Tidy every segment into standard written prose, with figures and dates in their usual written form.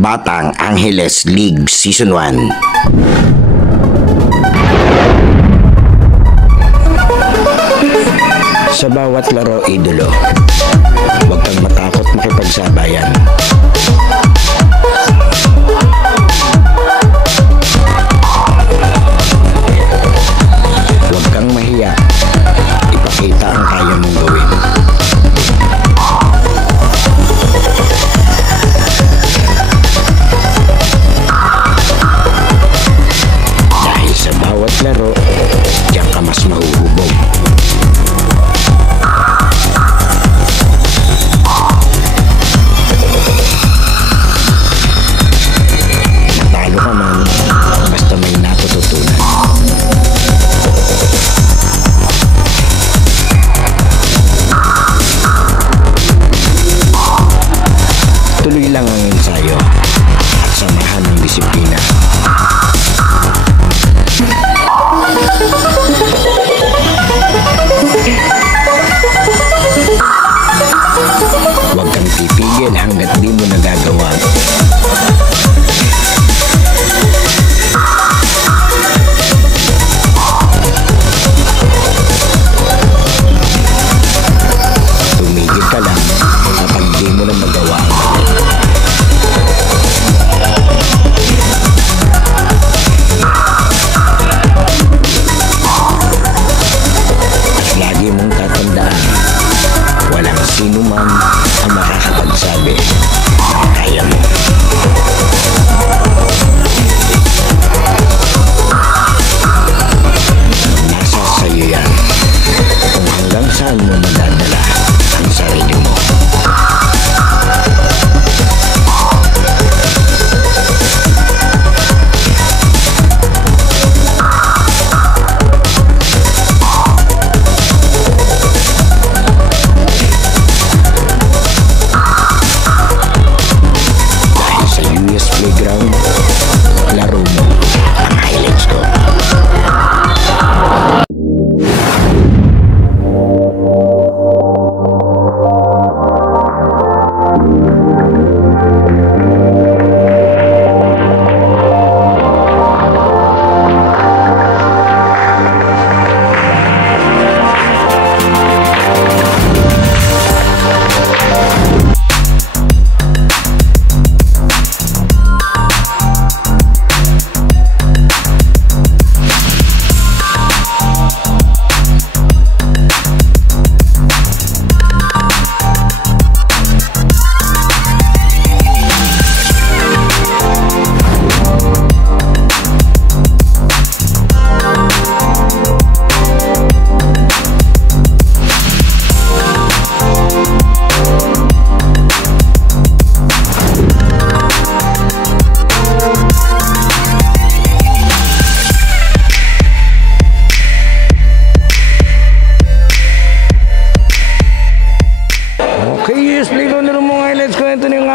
Batang Angeles League Season 1. Sa bawat laro, idolo, huwag kang matakot makipagsabayan. Huwag kang mahiya, ipakita ang kaya mong gawin. Dahil sa bawat laro, diyan ka mas mahuhubog. Tuloy lang ang ensayo at samahan ng disiplina. Huwag kang titigil hanggat di mo nagagawa. Tumigil ka lang kapag di mo na magawa ang mali. Lagi mong tatandaan, walang sino man ang makakapagsabi na kaya mo. Nasa sayo yan kung hanggang saan mo madadala ang sarili mo. Playground, laro mo ang highlights ko.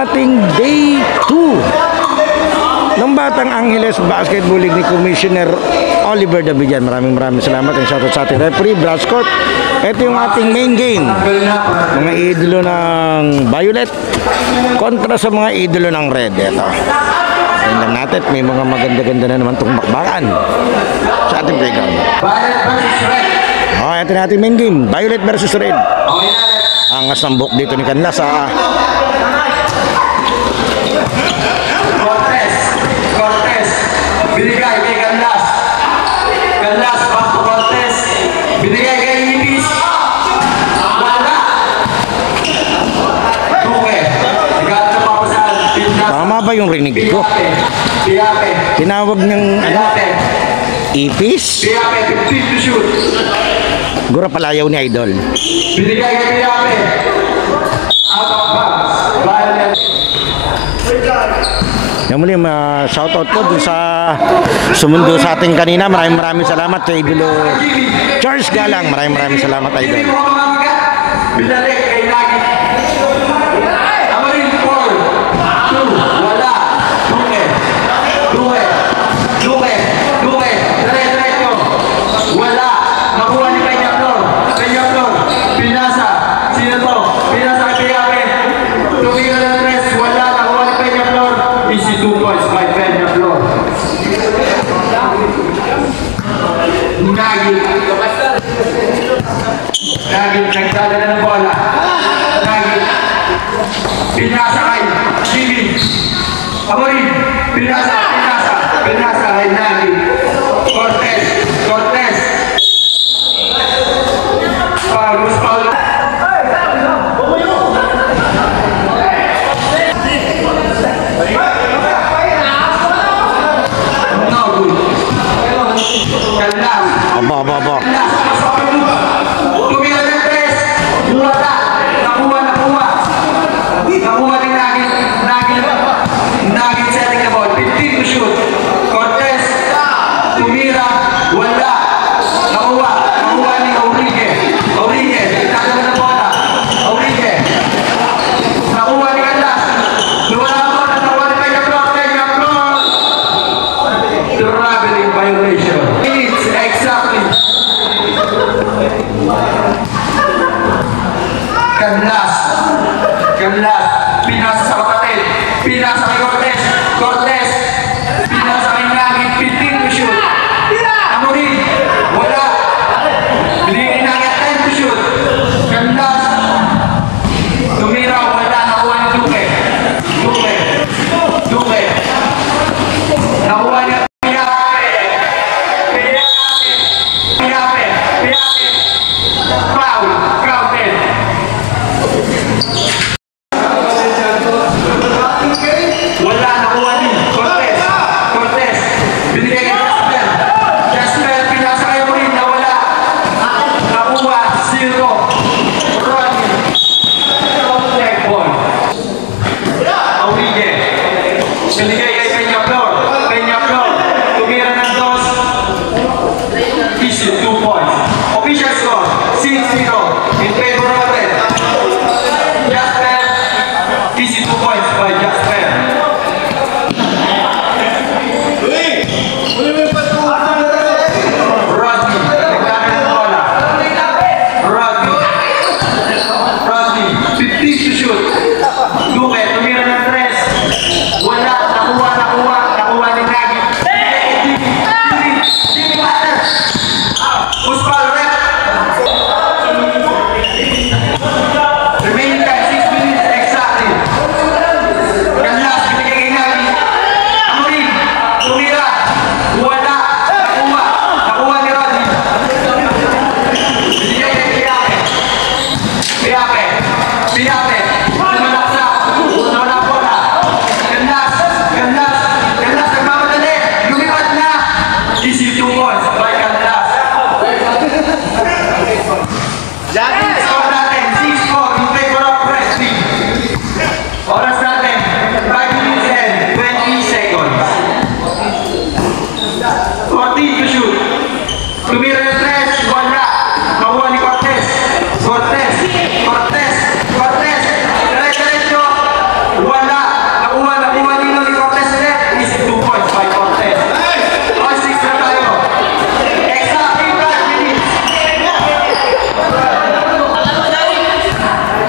Ating day 2 ng Batang Angeles Basketball League ni Commissioner Oliver Davidian. Maraming salamat and shoutout sa ating referee Brascott. Ito yung ating main game, mga idolo ng Violet kontra sa mga idolo ng Red. Ito, tingnan natin, may mga maganda-ganda na naman itong bakbakan sa ating playground. Ito na ating main game, Violet versus Red. Angas ng buhok dito ni Kanla sa Cortez, binigay kay Canlas. Canlas, back to Cortez. Binigay kay Ibis. Wala. Duque. Iganto pa po sa Pindas. Tama ba yung rinig ko? Piape. Tinawag niyang ano? Ipis? Piape, 15 to shoot. Gura palayaw ni Idol. Binigay kay Piape. Out of bounds. Violet. Yung muli, shoutout po dun sa sumundo sa ating kanina. Maraming salamat kay Idolo Charles Galang. Maraming salamat, Idol. Binalik kay Nagi. Amarin 4, 2, wala. Duque. Dire-diretso. Wala. Nakuha ni Peñaflor. Pinasa. Sino to? Pinasa kay Piape. Tumira ng 3. Wala. Nakuha ni Peñaflor. Nagit. Nagit, nagdadala ng bola. Nagit. Pinasa kay Jimmy. Amorin. Pinasa kay Nagit. Cortez. Paul. Aba. Tumira ng tres. Wala. Nakuha ni Nagit setting the ball. 15 to shoot. Cortez. Tumira. Wala. Nakuha ni Aurigue. Itadala ng bola. Aurigue. Nakuha ni Canlas. Nawala ang bola. Nakuha ni Peñaflor. Traveling violation. Exactly. Canlas. Pinasa sa kapatid. Pinasa kay Cortez. Pinasa kay Nagit. 15 to shoot. Amorin. Wala. Binigay ni Nagit 10 to shoot. Canlas. Tumira. Wala. Nakuha ni Duque. Nakuha niya. Foul. Grounded. Wala, nakuha ni Cortez. Binigay kay Jasper, pinasa kayo rin, nawala. Nakuha, 0. Ronnie. Check ball. Aurigue. Binigay kay Peñaflor. Tumira ng 2. Easy, 2 points. Official score, 6-0 in favor of Red. Jasper, easy 2 points by Jasper. Rodney, nagdadala ng bola. Rodney, 15 to shoot. Duque, tumira ng 3. Wala, nakuha ni Nagit. Jimmy Butler. Puspal, rep. Remaining time, 6 minutes exactly. Canlas, binigay kay Nagit. Amorin, tumira. Wala. Nakuha ni Rodney. Binigay kay Piape. Lumalaksa. Wala bola. Canlas, nagmamadali. Lumipat na. Easy 2 points by Canlas. Score natin, 6-4 in favor of Red Team. Oras natin, 5 minutes and 20 seconds. 14 to shoot. Tumira ng 3, wala. Nakuha ni Cortez. Diretso. Wala. Nakuha ni Cortez ulit. Is 2 points by Cortez. All 6 na tayo. Exactly 5 minutes.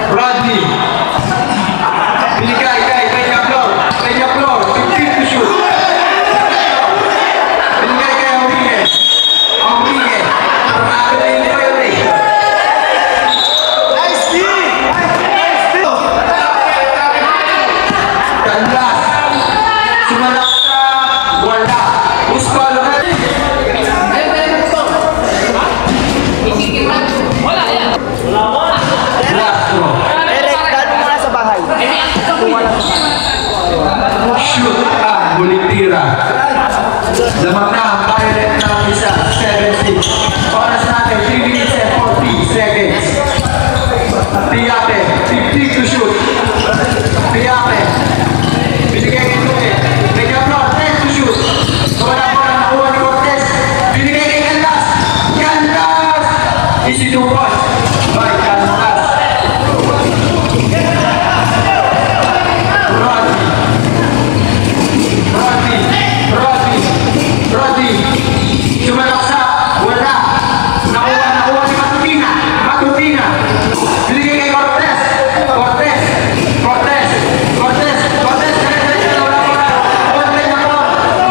Rodney. Binigay kay Peñaflor. 15 to shoot. Binigay kay Aurigue. Traveling violation. Canlas. Sumalaksa. Wala. Puspal. Lastro. Shoot ang huling tira. Lamang na ang Violet ng isa, 7-6. Oras natin, 3 minutes and 40 seconds. Piape, 15 to shoot. Piape. Binigay kay Duque. Peñaflor, 10 to shoot. Wala bola, nakuha ni Cortez. Binigay kay Canlas. Easy 2 points by Canlas. Rodney. Sumalaksa. Wala. Nakuha ni Matutina. Binigay kay Cortez. Wala bola.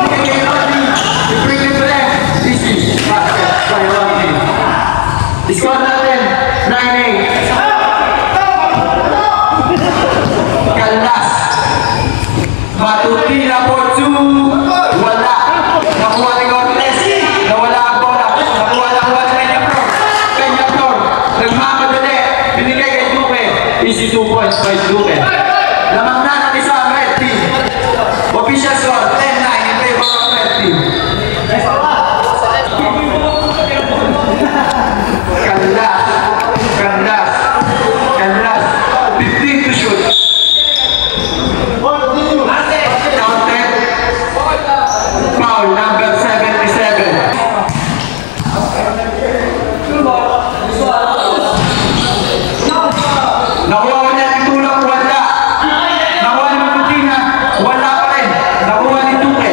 Binigay kay Rodney. Easy basket by Rodney. Score natin, 9-8. Kaldas. Matutina for 2. Wala. Nakuha ni Cortez. Nawala ang bola. Nakuha ni Peñaflor. Nagmamadali. Binigay kay Duque. Easy 2 points by Duque. Lamang na ng isang red team. Official score, 10-9 in favor of red team. Kaldas. 15 to shoot. Counted. Foul number 77. Nakuha ko niya yung tulong, wala. Nakuha ni Magutina, wala pa rin. Nakuha ni Duque.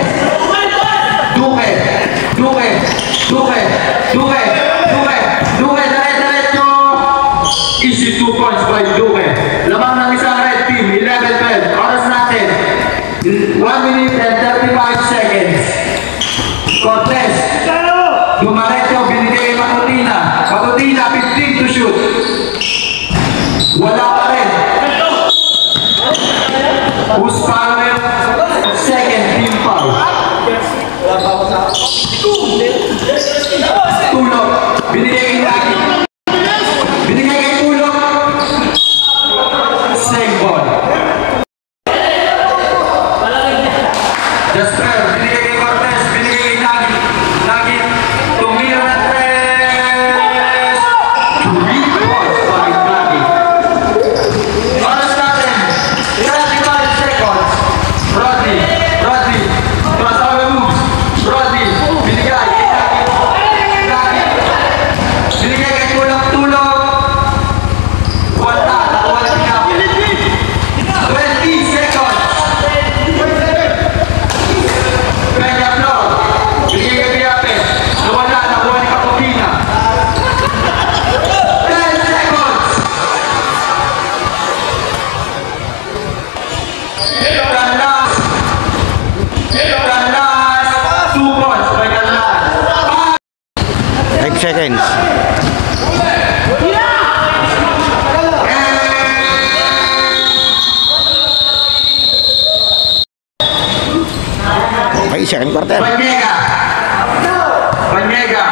Dire-diretso. Easy 2 points by Duque. Lamang ng isang red team, 11-12. Oras natin, 1 minute and 35 seconds. Cortez. Dumaretso, binigay kay Magutina. Magutina, 15 to shoot. Wala pa rin. Who's fouling? Second team foul. Tulog. Binigay kay Lagi. Binigay kay Tulog. Same ball. Jasper. Binigay kay Cortez. Binigay kay Lagi. Lagi. Tumira ng 3. 3 balls by Lagi. Oras natin, 35 seconds. Rodney, crossover moves. Rodney, binigay kay Lagi. Binigay kay Tulog. Wala, nakuha na niya. 20 seconds. Peñaflor, binigay kay Piape. Nawala, nakuha ni Capocina. 10 seconds. Kaldas. 2 points by Kaldas. 5 seconds. Okay, second quarter. Banega.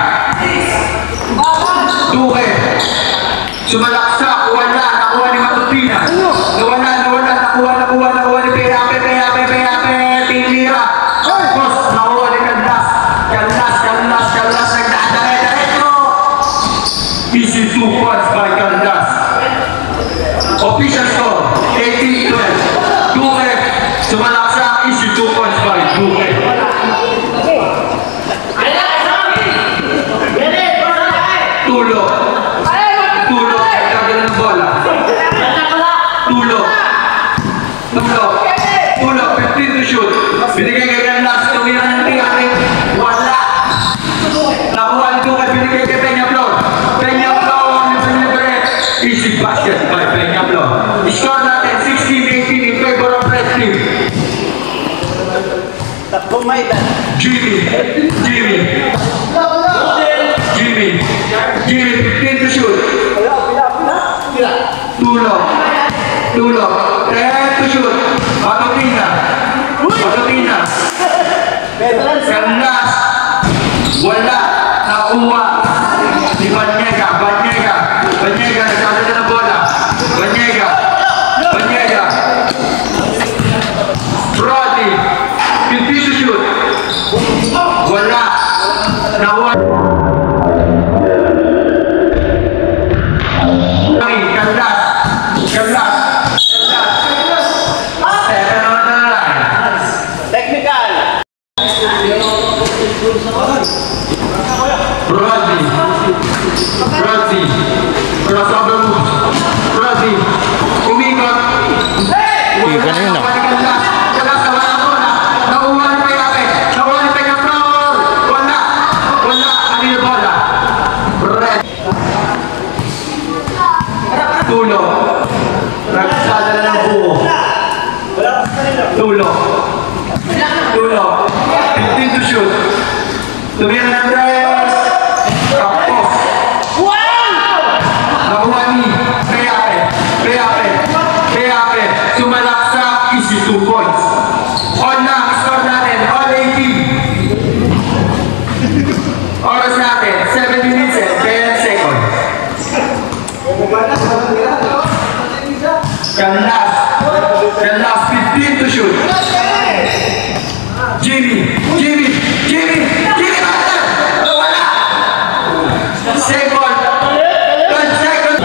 Duque. Sumalaksak. Wala. Nakuha ni Matutina. Nawala. Nakuha ni Piape. Tinira. Tapos, nakuha ni Kaldas. Nagdadare-daretso. Easy 2 points by Kaldas. Official score, 18-12. Duque. Sumalaksak. Easy 2 points by Duque. Tulog. Nagkagano ng bola. Tulog. 15 to shoot. Binigay kay Kaldas. Tumira ng tingari. Wala. Nakuha ni Duque. Binigay kay Peñaflor. Easy basket by Peñaflor. Score natin 16-18 in favor of red team. Jimmy, 15 to shoot. Tulog. 10 to shoot. Matutina. Kaldas. Wala. Nakuha. Si Banega. Nagkagano ng bola. Banega. Brody. 15 to shoot. Wala. Nakuha. Kaldas. 7 on the line. Technical. Brody. Crossover moves. Brody. Umikot. Iba na yun, ah. Kaldas, nawala ang bola. Nakuha ni Piape. Nakuha ni Peñaflor. Wala. Ano yung bola? Red. Tulog. Nagsadala ng buo. Tulog. 15 to shoot. Tumira ng 3. Tapos. Canlas. Canlas 15 to shoot. Jimmy. Butler. Wala. Second. 12 seconds.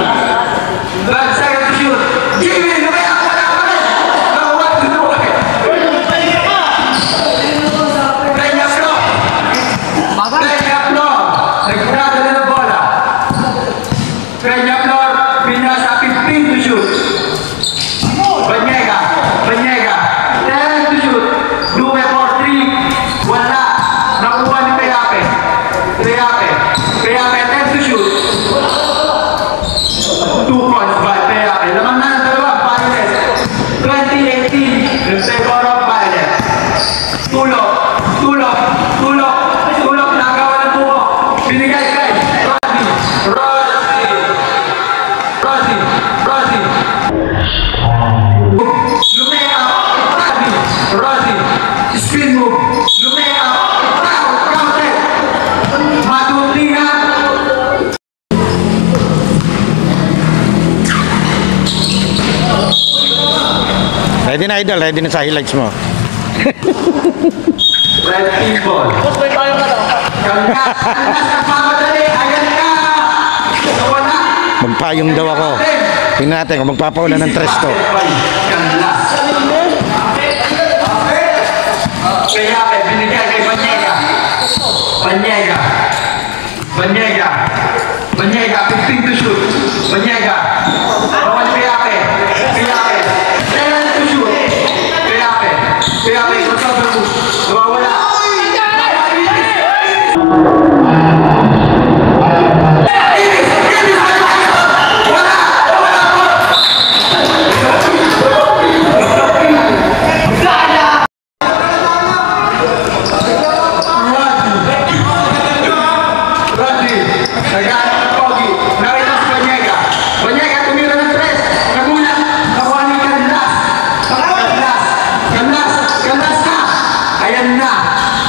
12 seconds to shoot. Jimmy, lumaya. Wala pa rin. Nakuha. Peña Flor. Nagkakadala ng bola. Peña Flor. Pinasa 15 to shoot. Banyega. 10 to shoot. Lume for 3. Wala. Nakuha ni Peyape. 10 to shoot. 2 points by Peyape. Lamang na ng dalawa. Violet. 2018. The favor of Violet. Tulog. Nagawa ng buko. Binigay kay Rosie. Lumea. Rosie. Spin move. Lumea. Counter. Matutina. Ready na, idol. Ready na sa highlights mo. Red team ball. Kangas nagmamadali. Ayan ka. Wala. Magpayong daw ako. Tingnan natin kung magpapaulan ng tres to. Kangas. Peyape, binigay kay Banyega, 15 to shoot. Banyega. Bawal Peyape. 10 to shoot. Peyape, crossover move. Nawawala.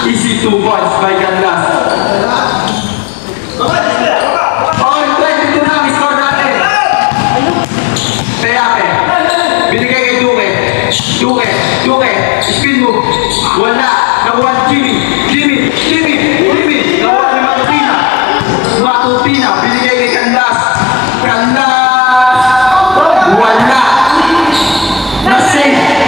Easy 2 points by Canlas. Oh, 22 na, score natin. Peyape. Binigay kay Duque. Spin move. Wala. Nakuha ni Jimmy. Nakuha ni Matutina. Binigay kay Canlas. Wala. Na-save.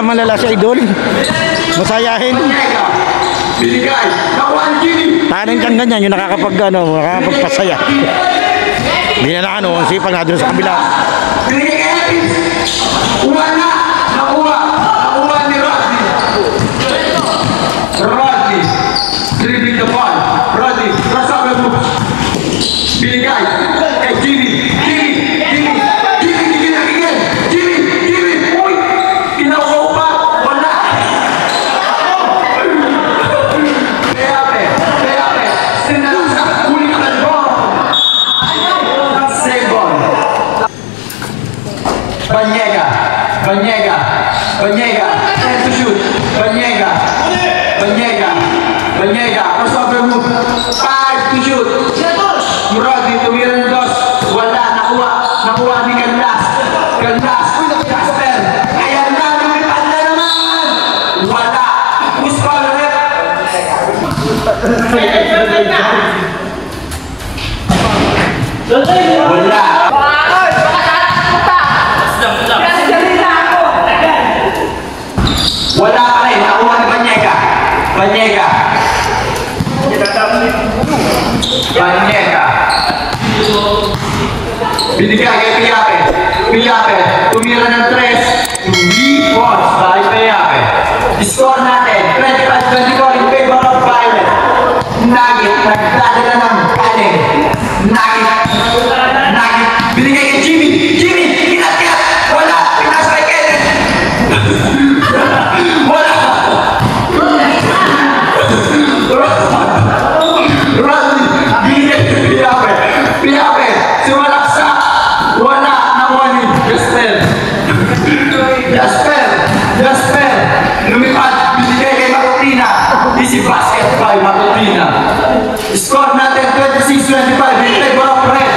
Malala si idol. Masayahin. Binigay. Nakuha ni Jimmy. Tanong kang ganyan, yung nakakapagpasaya. Hindi na ang sipag na doon sa kabila. Binigay kay Evans. Wala. Nakuha ni Rodney. Dribbling the ball. Rodney. Crossover move. Binigay kay Jimmy. Uy. Kinakuha pa. Wala. Peyape. Sinalasa. Huli ka na ball. Save ball. Banyega. 10 to shoot. Banyega. Crossover move. 5 to shoot. Rodney tumira ng dos. Wala. Nakuha ni Canlas. Casper. Ayan na. Lumipad na naman. Wala. Who's calling it? Wala. Wala pa rin. Nakuha ni Banyega. Binigay kay Peyape. Tumira ng 3. 3 points by Peyape. Score natin. 25-24 in favor of Violet. Nugget. Nagdadala ng kanin. Nugget. Binigay kay Jimmy. Kinat. Wala. Pinasa kay Kenneth. Wala. Rodney. Binigay kay Peyape. Sumalaksa. Wala. Nakuha ni Casper. Easy basket by Matutina. Score natin 26-25 in favor of Red.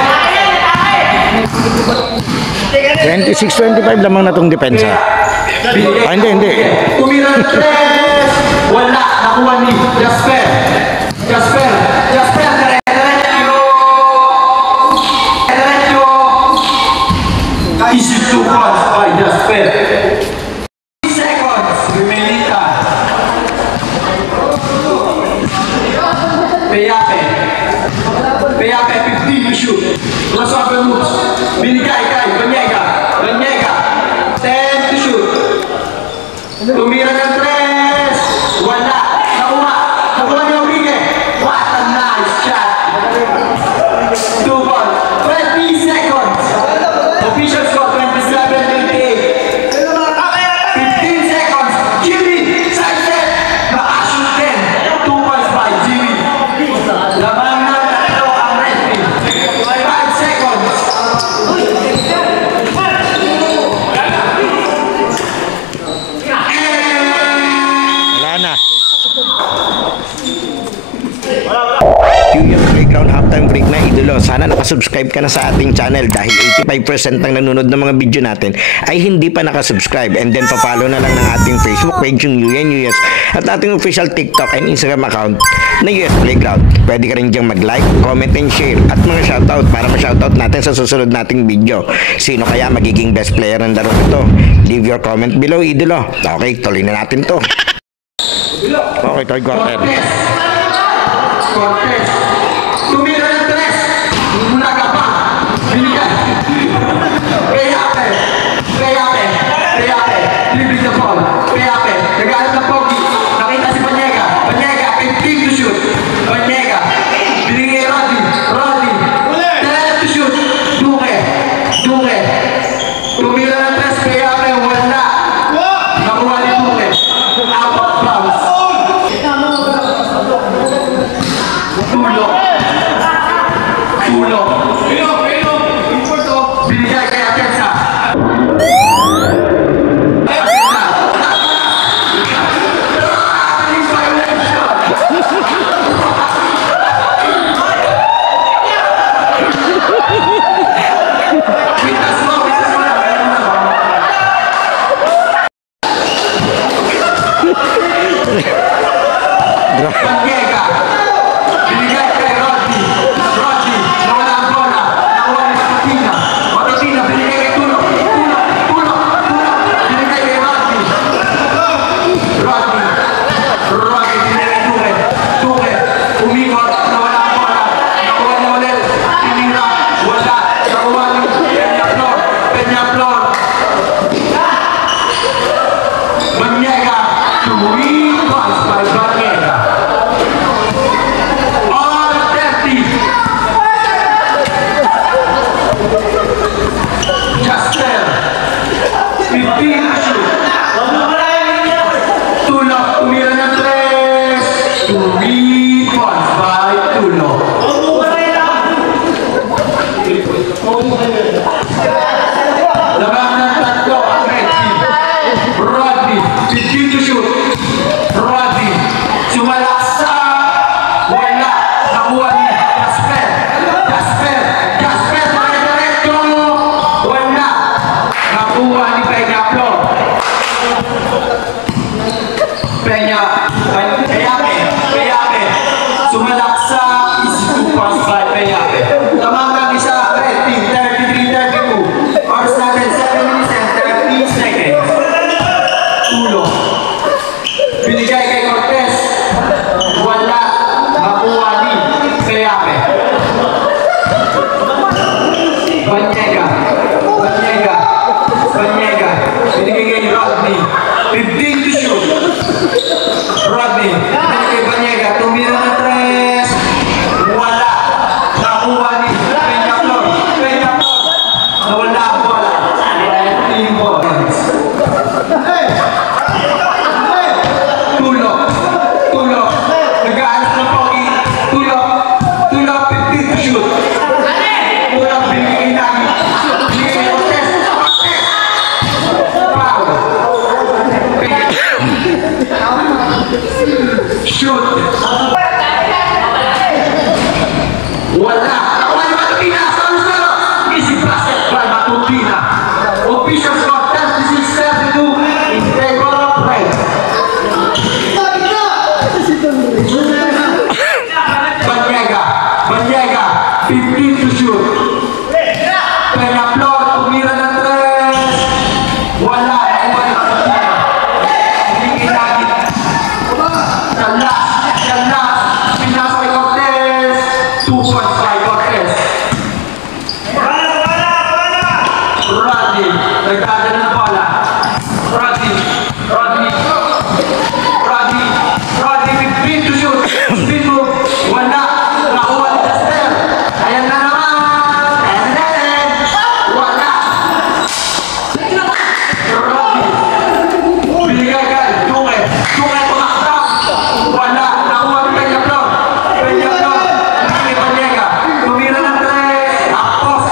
26-25 lamang na tong depensa. Hindi. Tumira ng 3. Wala. Nakuha ni Jasper. Jasper. Diretso. Easy 2 points by Jasper. 3 seconds. Rimelita. Peyape, 15 to shoot. Crossover moves. Binigay kay Banyega. 10 to shoot. Tumira ng 3. Wala. Nakuha ni Enrique. What a nice shot. 2 ball. 20 seconds. Official score 27-28. 15 seconds. Jimmy. Side set. Nakashoot din. 2 points by Jimmy. Lamang na tatlo ang red team. 5 seconds. Wala na. Yung Playground halftime break na idolo. Sana nakasubscribe ka na sa ating channel dahil 85% ng nanonood ng mga video natin ay hindi pa nakasubscribe. And then papalo na lang ng ating Facebook page yung UNUS at ating official TikTok and Instagram account na US Playground. Pwede ka rin diyang mag-like, comment and share at mga shoutout para ma-shoutout natin sa susunod nating video. Sino kaya magiging best player ng laro ito? Leave your comment below, idolo. Okay, tuloy na natin to. Okay, third quarter. Cortez. Tumira ng 3. Mulaga pa. Binigay. Peyape. Libig na ball. Peyape. Nagalit ng Pogi. Nakita si Banyega. 15 to shoot. Banyega. Binigay Roddy. 10 to shoot. Duque. Tumira ng 3. Peyape. Wala. Nakuha ni Duque. Out of bounds. Nagdada ng bola. Rodney, 15 to shoot. Speed move. Wala. Nakuha ni Jasper. Ayan na naman. Wala. Rodney. Binigay ka. Duke pumakta. Wala. Nakuha ni Peñablon. Hindi Panyega. Tumira ng 3. Tapos.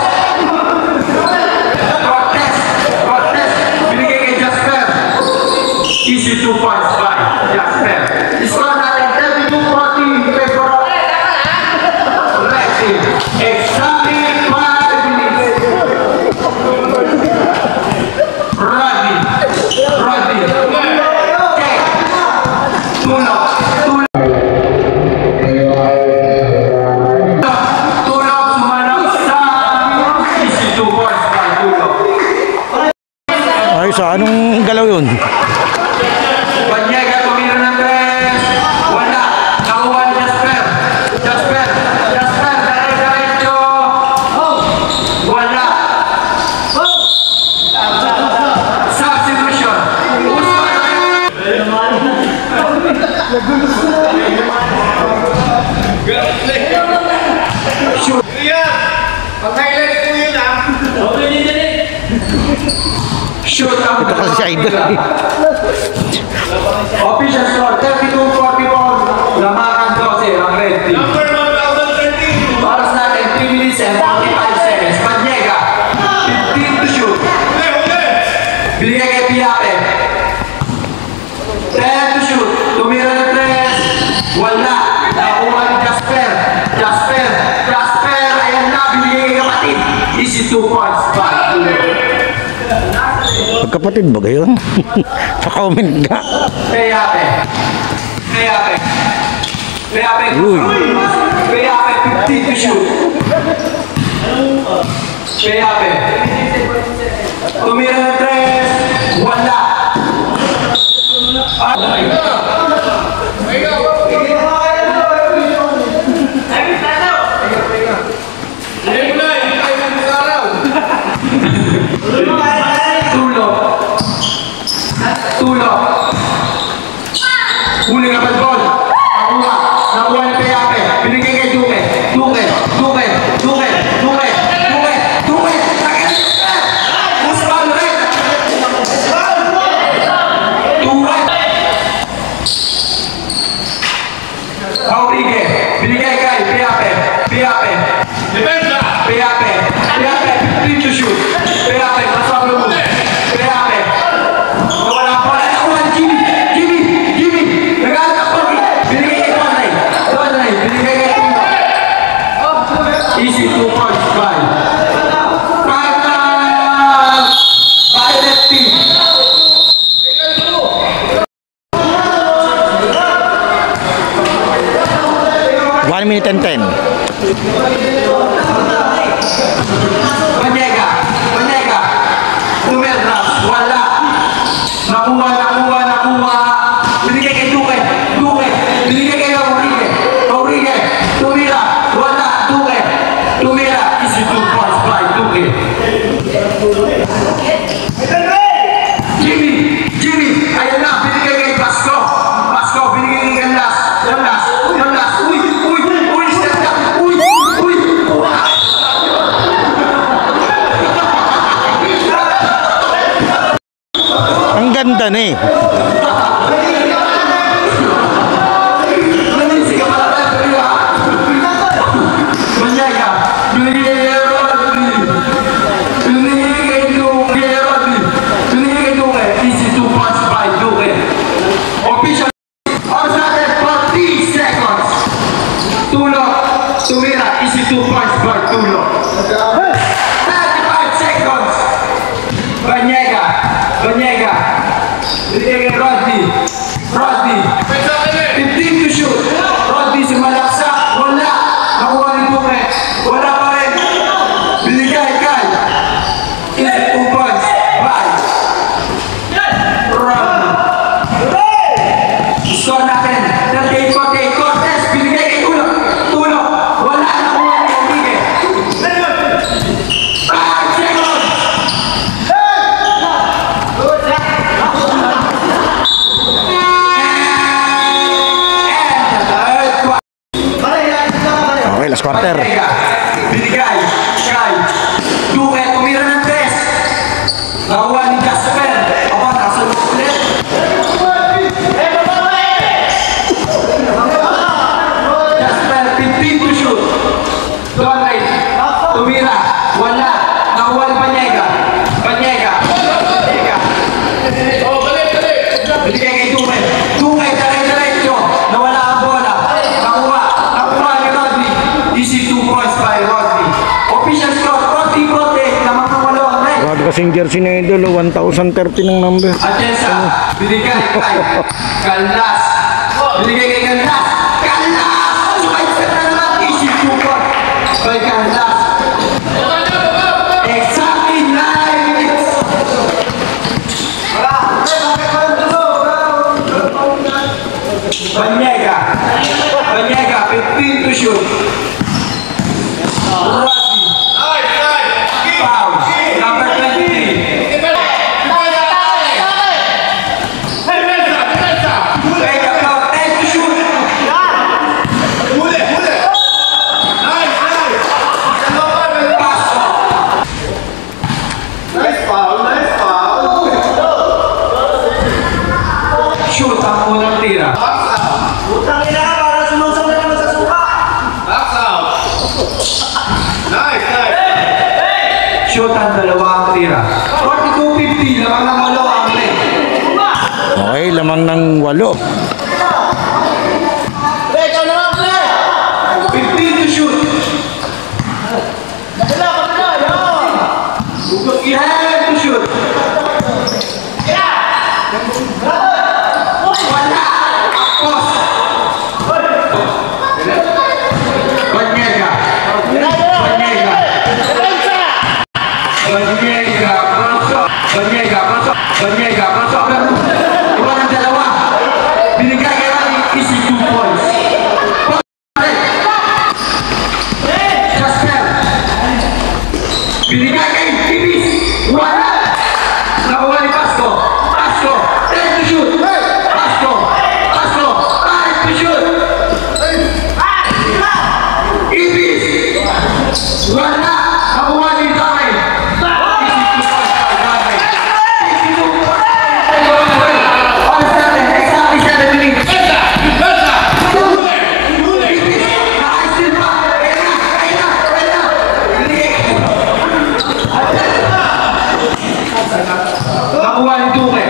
Cortez. Binigay kay Jasper. Easy 2 points by Jasper. Score natin 32-40 favor of Red Team. Exactly 5 minutes. Rodney. Okay. Tulog sumanap sa easy 2 points by Tulog. Ay, sa anong galaw yun? Panyega tumira ng 3. Wala. Nakuha ni Jasper. Diretso. Wala. Substitution. Shoot. Shoot ang Ito kasi si Idol. official score 32-44. Lamakan 12 ang Red Team. Oras natin 3 minutes and 45 seconds. Panyega 15 to shoot. Binigay kay Piape. 10 to shoot. Tumira ng 3. Wala. Nakuha ni Jasper. Ayan na. Binigay kay kapatid. Easy 2 points. Magkapatid ba gayon? Pa-comment ka. Piape. Uy. Piape 15 to shoot. Piape. Tumira ng 3. Wala. Tulog. Huli ka ball. Nakuha ni Piape. Binigay kay Duque. Usman rin. Aurige. Binigay kay Piape. Piape. 15 to shoot. Piape. Masama mo. Piape. Nawala pa. Nakuha ni Jimmy. Nagalit ako. Binigay kay Tonay. Binigay kay Tino. Easy 2 points by. By Red Team. 1 minute and 10. Panyega. Tumernas. Wala. Nakuha. Binigay kay Duque. Binigay kay Aurige. Tumira. Wala. Duque. Tumira. Easy 2 points by Duque. Jimmy. Ayan na. Binigay kay Basco. Binigay kay Ganlas. Uy. Step down. Uy. Ang ganda na eh. Nanisig ka pala tayo, pero ha? Panyega. Binigay kay Rodney. Easy 2 points by Duque. Official. Oras natin 40 seconds. Tulog. Tumira. Easy 2 points by Tulog. 35 seconds. Panyega. Binigay kay Rodney. kasing jersey na idol, 1,030 ng number. Atensya, binigay kay Galas. Binigay kay Galas. Galas! May set na naman, isip ko po. By Galas. Exactly 9 minutes. Banyega. Banyega, 15 to shoot. Rodney. Foul. Number 23. Take a foul, 10 to shoot. Pass. Shoot ang unang tira. Shoot ang dalawang tira. 42-50, lamang ng walo ang play. Okay, lamang ng 8. 15 to shoot. 11 to shoot. Wala. Apos. Banyega. Banyega. Banyega. Banyega. Banyega. Iwan ang dalawa. Binigay kay Rani, easy 2 points. Jasper. Binigay kay Ibis. Wala. Nakuha ni Pasco. Pasco. 10 to shoot. Pasco. Pasco. 5 to shoot. Ibis. Wala. Nakuha ni Damay. Nakuha ni Duque.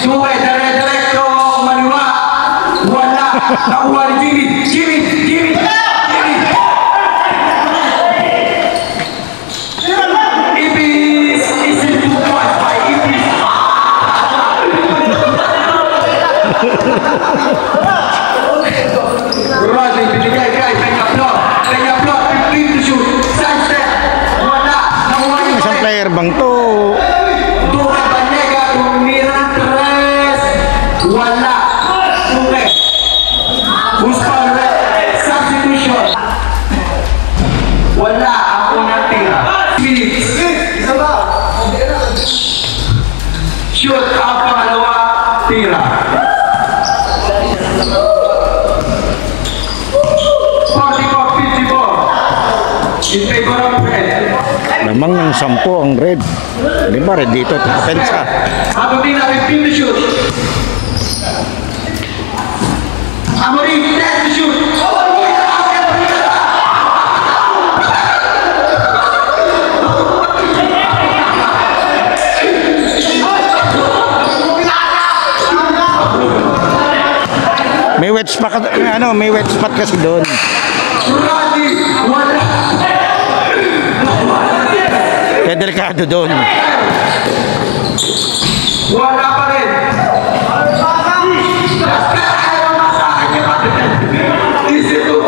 Duque, dire-diretso maniwa. Wala. Nakuha ni Jimmy. Ibis is in 2 points by Ibis. Rodney, binigay kay Peñaplor. 15 to shoot. Sunset. Wala. Nakuha ni Isang player bang to? Duque Banyega, tumira ng 3. Wala. Duque. Guspal substitution. Wala ang unang tira. Minutes. Shoot ang pangalawa tira. 44-54. In favor of red. Lamang ng 10 ang red. Di ba red dito? Defensa. Amorim, 15 to shoot. Amorim, 10 to shoot. May wet spot kasi doon. Rodney, wala. Kaya delikado doon. Wala pa rin. Ayaw masahan niya pa rin. Isip ko.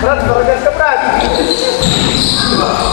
Brad, Brad.